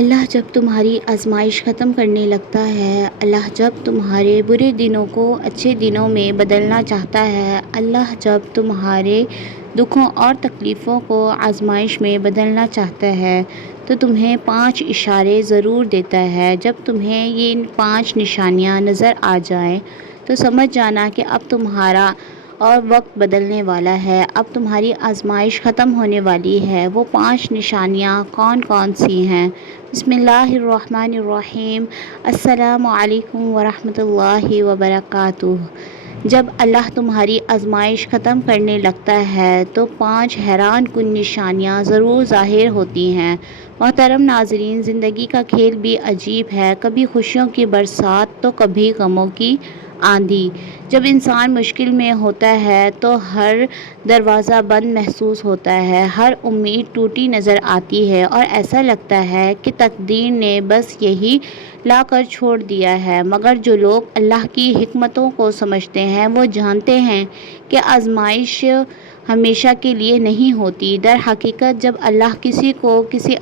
اللہ جب تمہاری آزمائش ختم کرنے لگتا ہے، اللہ جب تمہارے برے دنوں کو اچھے دنوں میں بدلنا چاہتا ہے، اللہ جب تمہارے دکھوں اور تکلیفوں کو آزمائش میں بدلنا چاہتا ہے تو تمہیں 5 اشارے ضرور دیتا ہے۔ جب تمہیں یہ 5 نشانیاں نظر آ جائیں تو سمجھ جانا کہ اب تمہارا اور وقت بدلنے والا ہے، اب تمہاری آزمائش ختم ہونے والی ہے۔ وہ 5 نشانیاں کون کون سی ہیں؟ بسم اللہ الرحمن الرحیم۔ السلام علیکم ورحمۃ اللہ وبرکاتہ۔ جب اللہ تمہاری آزمائش ختم کرنے لگتا ہے تو 5 حیران کن نشانیاں ضرور ظاہر ہوتی ہیں۔ محترم ناظرین، زندگی کا کھیل بھی عجیب ہے، کبھی خوشیوں کی برسات تو کبھی غموں کی آندھی۔ جب انسان مشکل میں ہوتا ہے تو ہر دروازہ بند محسوس ہوتا ہے، ہر امید ٹوٹی نظر آتی ہے اور ایسا لگتا ہے کہ تقدیر نے بس یہی لا کر چھوڑ دیا ہے۔ مگر جو لوگ اللہ کی حکمتوں کو سمجھتے ہیں وہ جانتے ہیں کہ آزمائش ہمیشہ کے لیے نہیں ہوتی۔ در حقیقت جب اللہ کسی کو کسی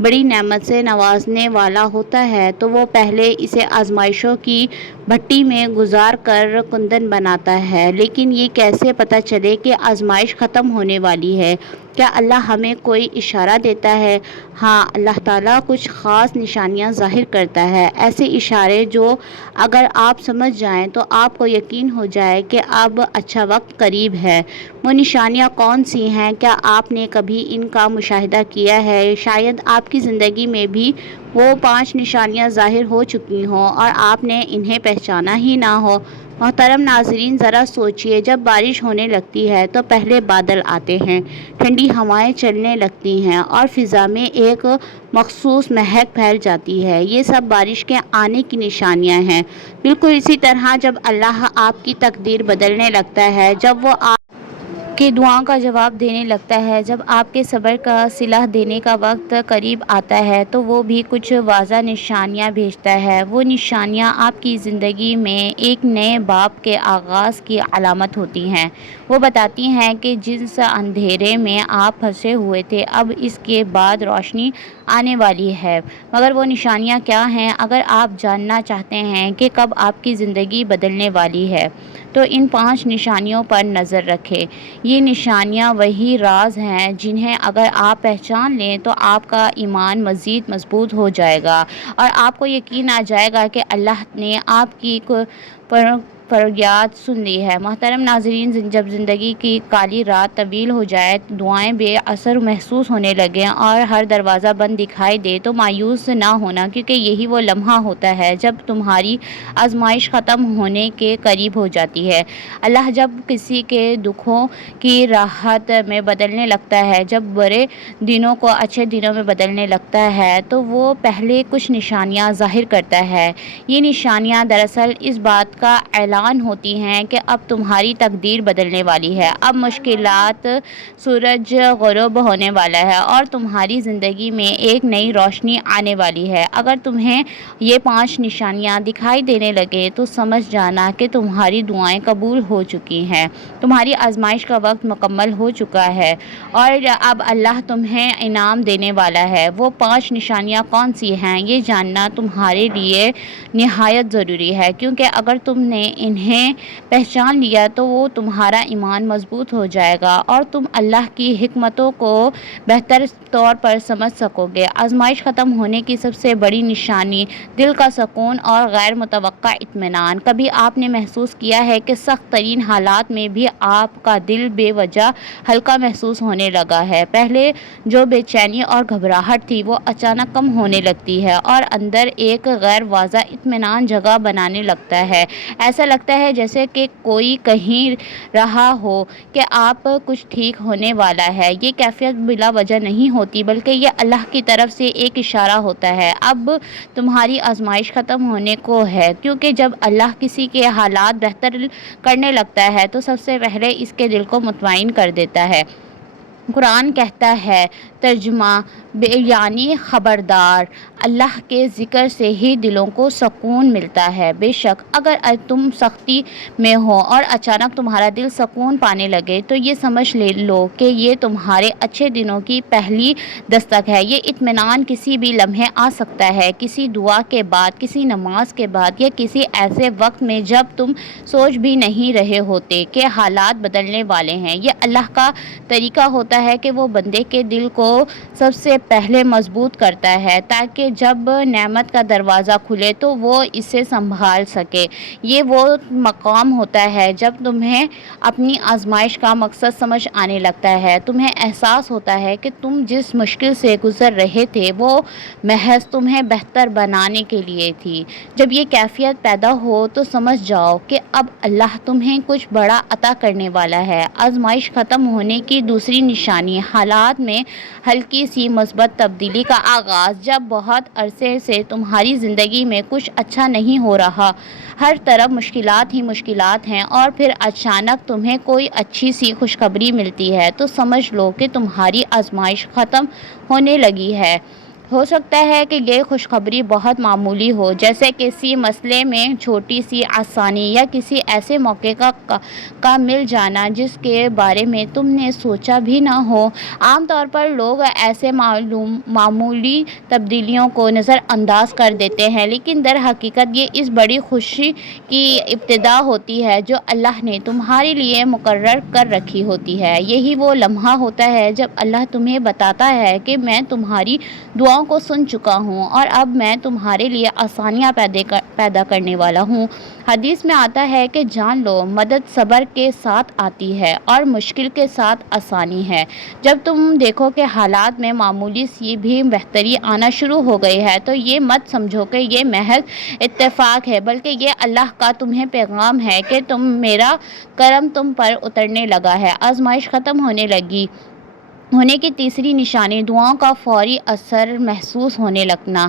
بڑی نعمت سے نوازنے والا ہوتا ہے تو وہ پہلے اسے آزمائشوں کی بھٹی میں گزار کر کندن بناتا ہے۔ لیکن یہ کیسے پتہ چلے کہ آزمائش ختم ہونے والی ہے؟ کیا اللہ ہمیں کوئی اشارہ دیتا ہے؟ ہاں، اللہ تعالیٰ کچھ خاص نشانیاں ظاہر کرتا ہے، ایسے اشارے جو اگر آپ سمجھ جائیں تو آپ کو یقین ہو جائے کہ اب اچھا وقت قریب ہے۔ وہ نشانیاں کون سی ہیں؟ کیا آپ نے کبھی ان کا مشاہدہ کیا ہے؟ شاید آپ کی زندگی میں بھی وہ 5 نشانیاں ظاہر ہو چکی ہوں اور آپ نے انہیں پہچانا ہی نہ ہو۔ محترم ناظرین، ذرا سوچئے، جب بارش ہونے لگتی ہے تو پہلے بادل آتے ہیں، ٹھنڈی ہوائیں چلنے لگتی ہیں اور فضا میں ایک مخصوص مہک پھیل جاتی ہے۔ یہ سب بارش کے آنے کی نشانیاں ہیں۔ بالکل اسی طرح جب اللہ آپ کی تقدیر بدلنے لگتا ہے، جب وہ آپ کی دعاؤں کا جواب دینے لگتا ہے، جب آپ کے صبر کا صلہ دینے کا وقت قریب آتا ہے تو وہ بھی کچھ واضح نشانیاں بھیجتا ہے۔ وہ نشانیاں آپ کی زندگی میں ایک نئے باب کے آغاز کی علامت ہوتی ہیں۔ وہ بتاتی ہیں کہ جس اندھیرے میں آپ پھنسے ہوئے تھے اب اس کے بعد روشنی آنے والی ہے۔ مگر وہ نشانیاں کیا ہیں؟ اگر آپ جاننا چاہتے ہیں کہ کب آپ کی زندگی بدلنے والی ہے تو ان 5 نشانیوں پر نظر رکھیں۔ یہ نشانیاں وہی راز ہیں جنہیں اگر آپ پہچان لیں تو آپ کا ایمان مزید مضبوط ہو جائے گا اور آپ کو یقین آ جائے گا کہ اللہ نے آپ کی فریاد سن لی ہے۔ محترم ناظرین، جب زندگی کی کالی رات طویل ہو جائے، دعائیں بے اثر محسوس ہونے لگیں اور ہر دروازہ بند دکھائی دے تو مایوس نہ ہونا، کیونکہ یہی وہ لمحہ ہوتا ہے جب تمہاری آزمائش ختم ہونے کے قریب ہو جاتی ہے۔ اللہ جب کسی کے دکھوں کی راحت میں بدلنے لگتا ہے، جب برے دنوں کو اچھے دنوں میں بدلنے لگتا ہے تو وہ پہلے کچھ نشانیاں ظاہر کرتا ہے۔ یہ نشانیاں دراصل اس بات کا اعلان ہوتی ہیں کہ اب تمہاری تقدیر بدلنے والی ہے، اب مشکلات سورج غروب ہونے والا ہے اور تمہاری زندگی میں ایک نئی روشنی آنے والی ہے۔ اگر تمہیں یہ 5 نشانیاں دکھائی دینے لگیں تو سمجھ جانا کہ تمہاری دعائیں قبول ہو چکی ہیں، تمہاری آزمائش کا وقت مکمل ہو چکا ہے اور اب اللہ تمہیں انعام دینے والا ہے۔ وہ 5 نشانیاں کون سی ہیں؟ یہ جاننا تمہارے لیے نہایت ضروری ہے، کیونکہ اگر تم نے انہیں پہچان لیا تو وہ تمہارا ایمان مضبوط ہو جائے گا اور تم اللہ کی حکمتوں کو بہتر طور پر سمجھ سکو گے۔ آزمائش ختم ہونے کی سب سے بڑی نشانی دل کا سکون اور غیر متوقع اطمینان۔ کبھی آپ نے محسوس کیا ہے کہ سخت ترین حالات میں بھی آپ کا دل بے وجہ ہلکا محسوس ہونے لگا ہے؟ پہلے جو بے چینی اور گھبراہٹ تھی وہ اچانک کم ہونے لگتی ہے اور اندر ایک غیر واضح اطمینان جگہ بنانے لگتا ہے۔ ایسا لگتا ہے جیسے کہ کوئی کہہ رہا ہو کہ آپ کچھ ٹھیک ہونے والا ہے۔ یہ کیفیت بلا وجہ نہیں ہوتی، بلکہ یہ اللہ کی طرف سے ایک اشارہ ہوتا ہے اب تمہاری آزمائش ختم ہونے کو ہے، کیونکہ جب اللہ کسی کے حالات بہتر کرنے لگتا ہے تو سب سے پہلے اس کے دل کو مطمئن کر دیتا ہے۔ قرآن کہتا ہے، ترجمہ: یعنی خبردار، اللہ کے ذکر سے ہی دلوں کو سکون ملتا ہے۔ بے شک اگر تم سختی میں ہو اور اچانک تمہارا دل سکون پانے لگے تو یہ سمجھ لو کہ یہ تمہارے اچھے دنوں کی پہلی دستک ہے۔ یہ اطمینان کسی بھی لمحے آ سکتا ہے، کسی دعا کے بعد، کسی نماز کے بعد، یا کسی ایسے وقت میں جب تم سوچ بھی نہیں رہے ہوتے کہ حالات بدلنے والے ہیں۔ یہ اللہ کا طریقہ ہوتا ہے کہ وہ بندے کے دل کو سب سے پہلے مضبوط کرتا ہے تاکہ جب نعمت کا دروازہ کھلے تو وہ اسے سنبھال سکے۔ یہ وہ مقام ہوتا ہے جب تمہیں اپنی آزمائش کا مقصد سمجھ آنے لگتا ہے، تمہیں احساس ہوتا ہے کہ تم جس مشکل سے گزر رہے تھے وہ محض تمہیں بہتر بنانے کے لیے تھی۔ جب یہ کیفیت پیدا ہو تو سمجھ جاؤ کہ اب اللہ تمہیں کچھ بڑا عطا کرنے والا ہے۔ آزمائش ختم ہونے کی دوسری نشانی حالات میں ہلکی سی مثبت تبدیلی کا آغاز۔ جب بہت عرصے سے تمہاری زندگی میں کچھ اچھا نہیں ہو رہا، ہر طرف مشکلات ہی مشکلات ہیں، اور پھر اچانک تمہیں کوئی اچھی سی خوشخبری ملتی ہے تو سمجھ لو کہ تمہاری آزمائش ختم ہونے لگی ہے۔ ہو سکتا ہے کہ یہ خوشخبری بہت معمولی ہو، جیسے کسی مسئلے میں چھوٹی سی آسانی یا کسی ایسے موقع کا مل جانا جس کے بارے میں تم نے سوچا بھی نہ ہو۔ عام طور پر لوگ ایسے معمولی تبدیلیوں کو نظر انداز کر دیتے ہیں، لیکن در حقیقت یہ اس بڑی خوشی کی ابتدا ہوتی ہے جو اللہ نے تمہارے لیے مقرر کر رکھی ہوتی ہے۔ یہی وہ لمحہ ہوتا ہے جب اللہ تمہیں بتاتا ہے کہ میں تمہاری دعاؤں کو سن چکا ہوں اور اب میں تمہارے لیے آسانیاں پیدا کرنے والا ہوں۔ حدیث میں آتا ہے کہ جان لو، مدد صبر کے ساتھ آتی ہے اور مشکل کے ساتھ آسانی ہے۔ جب تم دیکھو کہ حالات میں معمولی سی بھی بہتری آنا شروع ہو گئی ہے تو یہ مت سمجھو کہ یہ محض اتفاق ہے، بلکہ یہ اللہ کا تمہیں پیغام ہے کہ میرا کرم تم پر اترنے لگا ہے۔ آزمائش ختم ہونے کی تیسری نشانی دعاؤں کا فوری اثر محسوس ہونے لگنا۔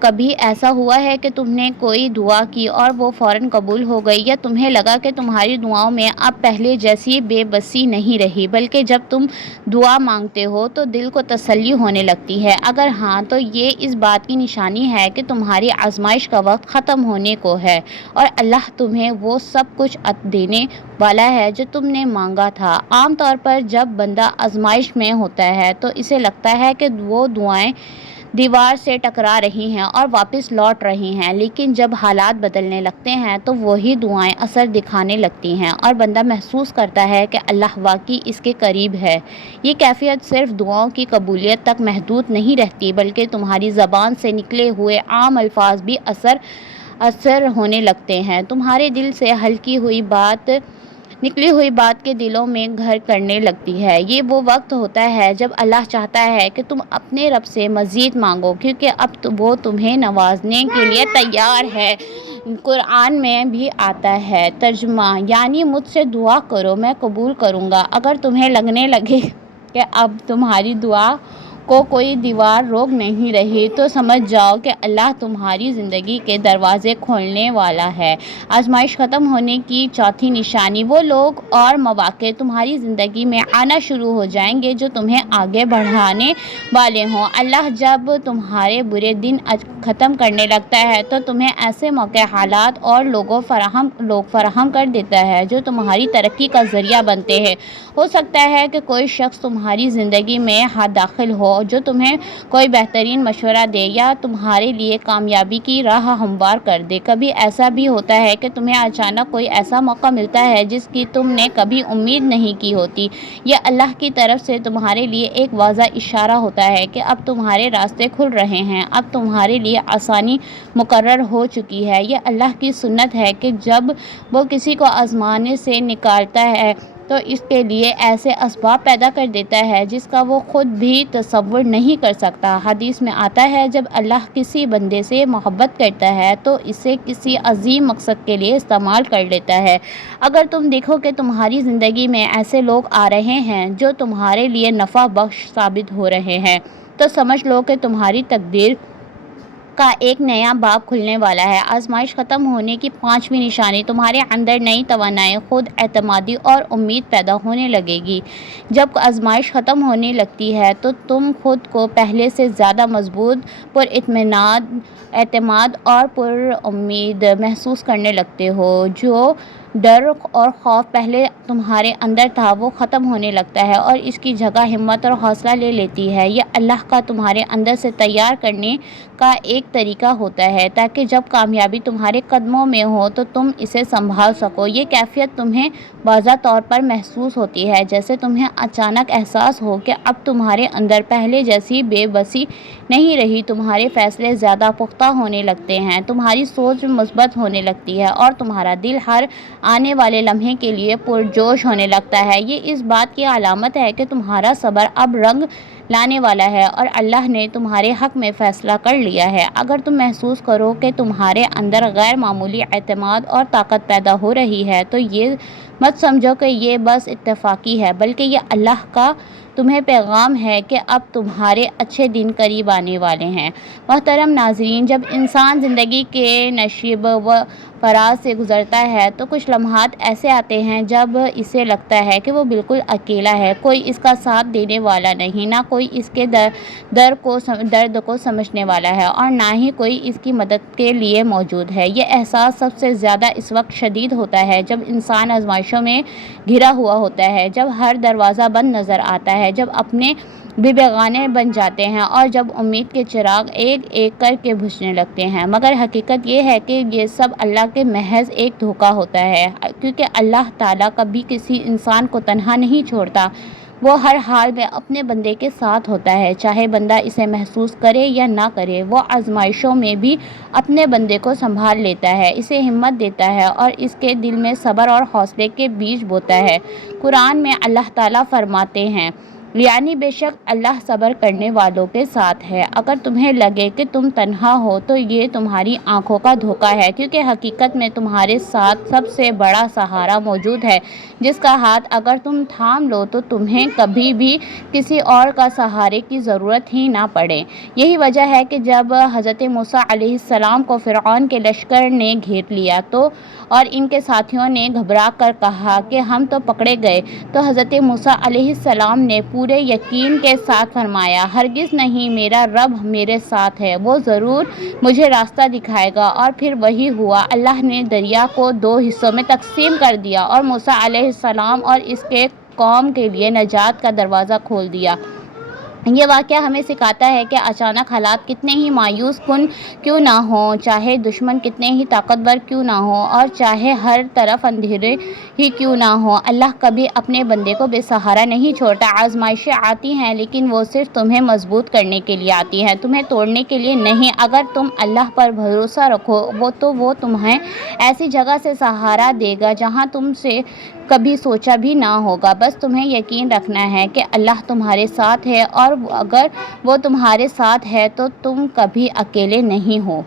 کبھی ایسا ہوا ہے کہ تم نے کوئی دعا کی اور وہ فوراً قبول ہو گئی، یا تمہیں لگا کہ تمہاری دعاؤں میں اب پہلے جیسی بے بسی نہیں رہی، بلکہ جب تم دعا مانگتے ہو تو دل کو تسلی ہونے لگتی ہے؟ اگر ہاں تو یہ اس بات کی نشانی ہے کہ تمہاری آزمائش کا وقت ختم ہونے کو ہے اور اللہ تمہیں وہ سب کچھ دینے والا ہے جو تم نے مانگا تھا۔ عام طور پر جب بندہ آزمائش میں ہوتا ہے تو اسے لگتا ہے کہ وہ دعائیں دیوار سے ٹکرا رہی ہیں اور واپس لوٹ رہی ہیں، لیکن جب حالات بدلنے لگتے ہیں تو وہی دعائیں اثر دکھانے لگتی ہیں اور بندہ محسوس کرتا ہے کہ اللہ واقعی اس کے قریب ہے۔ یہ کیفیت صرف دعاؤں کی قبولیت تک محدود نہیں رہتی، بلکہ تمہاری زبان سے نکلے ہوئے عام الفاظ بھی اثر ہونے لگتے ہیں۔ تمہارے دل سے نکلی ہوئی بات کے دلوں میں گھر کرنے لگتی ہے۔ یہ وہ وقت ہوتا ہے جب اللہ چاہتا ہے کہ تم اپنے رب سے مزید مانگو، کیونکہ اب وہ تمہیں نوازنے کے لیے تیار ہے۔ قرآن میں بھی آتا ہے، ترجمہ یعنی مجھ سے دعا کرو میں قبول کروں گا۔ اگر تمہیں لگنے لگے کہ اب تمہاری دعا کو کوئی دیوار روک نہیں رہی تو سمجھ جاؤ کہ اللہ تمہاری زندگی کے دروازے کھولنے والا ہے۔ آزمائش ختم ہونے کی چوتھی نشانی وہ لوگ اور مواقع تمہاری زندگی میں آنا شروع ہو جائیں گے جو تمہیں آگے بڑھانے والے ہوں۔ اللہ جب تمہارے برے دن ختم کرنے لگتا ہے تو تمہیں ایسے موقع، حالات اور لوگ فراہم کر دیتا ہے جو تمہاری ترقی کا ذریعہ بنتے ہیں۔ ہو سکتا ہے کہ کوئی شخص تمہاری زندگی میں داخل ہو جو تمہیں کوئی بہترین مشورہ دے یا تمہارے لیے کامیابی کی راہ ہموار کر دے۔ کبھی ایسا بھی ہوتا ہے کہ تمہیں اچانک کوئی ایسا موقع ملتا ہے جس کی تم نے کبھی امید نہیں کی ہوتی۔ یہ اللہ کی طرف سے تمہارے لیے ایک واضح اشارہ ہوتا ہے کہ اب تمہارے راستے کھل رہے ہیں، اب تمہارے لیے آسانی مقرر ہو چکی ہے۔ یہ اللہ کی سنت ہے کہ جب وہ کسی کو آزمانے سے نکالتا ہے تو اس کے لیے ایسے اسباب پیدا کر دیتا ہے جس کا وہ خود بھی تصور نہیں کر سکتا۔ حدیث میں آتا ہے جب اللہ کسی بندے سے محبت کرتا ہے تو اسے کسی عظیم مقصد کے لیے استعمال کر لیتا ہے۔ اگر تم دیکھو کہ تمہاری زندگی میں ایسے لوگ آ رہے ہیں جو تمہارے لیے نفع بخش ثابت ہو رہے ہیں تو سمجھ لو کہ تمہاری تقدیر کا ایک نیا باب کھلنے والا ہے۔ آزمائش ختم ہونے کی 5ویں نشانی تمہارے اندر نئی توانائی، خود اعتمادی اور امید پیدا ہونے لگے گی۔ جب آزمائش ختم ہونے لگتی ہے تو تم خود کو پہلے سے زیادہ مضبوط، پر اعتماد اور پر امید محسوس کرنے لگتے ہو۔ جو ڈر اور خوف پہلے تمہارے اندر تھا وہ ختم ہونے لگتا ہے اور اس کی جگہ ہمت اور حوصلہ لے لیتی ہے۔ یہ اللہ کا تمہارے اندر سے تیار کرنے کا ایک طریقہ ہوتا ہے تاکہ جب کامیابی تمہارے قدموں میں ہو تو تم اسے سنبھال سکو۔ یہ کیفیت تمہیں واضح طور پر محسوس ہوتی ہے جیسے تمہیں اچانک احساس ہو کہ اب تمہارے اندر پہلے جیسی بے بسی نہیں رہی۔ تمہارے فیصلے زیادہ پختہ ہونے لگتے ہیں، تمہاری سوچ مثبت ہونے لگتی ہے اور تمہارا دل ہر آنے والے لمحے کے لیے پرجوش ہونے لگتا ہے۔ یہ اس بات کی علامت ہے کہ تمہارا صبر اب رنگ لانے والا ہے اور اللہ نے تمہارے حق میں فیصلہ کر لیا ہے۔ اگر تم محسوس کرو کہ تمہارے اندر غیر معمولی اعتماد اور طاقت پیدا ہو رہی ہے تو یہ مت سمجھو کہ یہ بس اتفاقی ہے، بلکہ یہ اللہ کا تمہیں پیغام ہے کہ اب تمہارے اچھے دن قریب آنے والے ہیں۔ محترم ناظرین، جب انسان زندگی کے نشیب و فراز سے گزرتا ہے تو کچھ لمحات ایسے آتے ہیں جب اسے لگتا ہے کہ وہ بالکل اکیلا ہے، کوئی اس کا ساتھ دینے والا نہیں، نہ کوئی اس کے درد کو سمجھنے والا ہے اور نہ ہی کوئی اس کی مدد کے لیے موجود ہے۔ یہ احساس سب سے زیادہ اس وقت شدید ہوتا ہے جب انسان آزمائشوں میں گھرا ہوا ہوتا ہے، جب ہر دروازہ بند نظر آتا ہے، جب اپنے بھی بیگانے بن جاتے ہیں اور جب امید کے چراغ ایک ایک کر کے بجھنے لگتے ہیں۔ مگر حقیقت یہ ہے کہ یہ سب اللہ کے محض ایک دھوکہ ہوتا ہے، کیونکہ اللہ تعالیٰ کبھی کسی انسان کو تنہا نہیں چھوڑتا۔ وہ ہر حال میں اپنے بندے کے ساتھ ہوتا ہے، چاہے بندہ اسے محسوس کرے یا نہ کرے۔ وہ آزمائشوں میں بھی اپنے بندے کو سنبھال لیتا ہے، اسے ہمت دیتا ہے اور اس کے دل میں صبر اور حوصلے کے بیج بوتا ہے۔ قرآن میں اللہ تعالیٰ فرماتے ہیں، یعنی بے شک اللہ صبر کرنے والوں کے ساتھ ہے۔ اگر تمہیں لگے کہ تم تنہا ہو تو یہ تمہاری آنکھوں کا دھوکہ ہے، کیونکہ حقیقت میں تمہارے ساتھ سب سے بڑا سہارا موجود ہے جس کا ہاتھ اگر تم تھام لو تو تمہیں کبھی بھی کسی اور کا سہارے کی ضرورت ہی نہ پڑے۔ یہی وجہ ہے کہ جب حضرت موسیٰ علیہ السلام کو فرعون کے لشکر نے گھیر لیا اور ان کے ساتھیوں نے گھبرا کر کہا کہ ہم تو پکڑے گئے، تو حضرت موسیٰ علیہ السلام نے پورے یقین کے ساتھ فرمایا، ہرگز نہیں، میرا رب میرے ساتھ ہے، وہ ضرور مجھے راستہ دکھائے گا۔ اور پھر وہی ہوا، اللہ نے دریا کو 2 حصوں میں تقسیم کر دیا اور موسیٰ علیہ السلام اور اس کے قوم کے لیے نجات کا دروازہ کھول دیا۔ یہ واقعہ ہمیں سکھاتا ہے کہ اچانک حالات کتنے ہی مایوس کن کیوں نہ ہوں، چاہے دشمن کتنے ہی طاقتور کیوں نہ ہوں اور چاہے ہر طرف اندھیرے ہی کیوں نہ ہوں، اللہ کبھی اپنے بندے کو بے سہارا نہیں چھوڑتا۔ آزمائشیں آتی ہیں لیکن وہ صرف تمہیں مضبوط کرنے کے لیے آتی ہیں، تمہیں توڑنے کے لیے نہیں۔ اگر تم اللہ پر بھروسہ رکھو تو وہ تمہیں ایسی جگہ سے سہارا دے گا جہاں تم سے کبھی سوچا بھی نہ ہوگا۔ بس تمہیں یقین رکھنا ہے کہ اللہ تمہارے ساتھ ہے اور اگر وہ تمہارے ساتھ ہے تو تم کبھی اکیلے نہیں ہو۔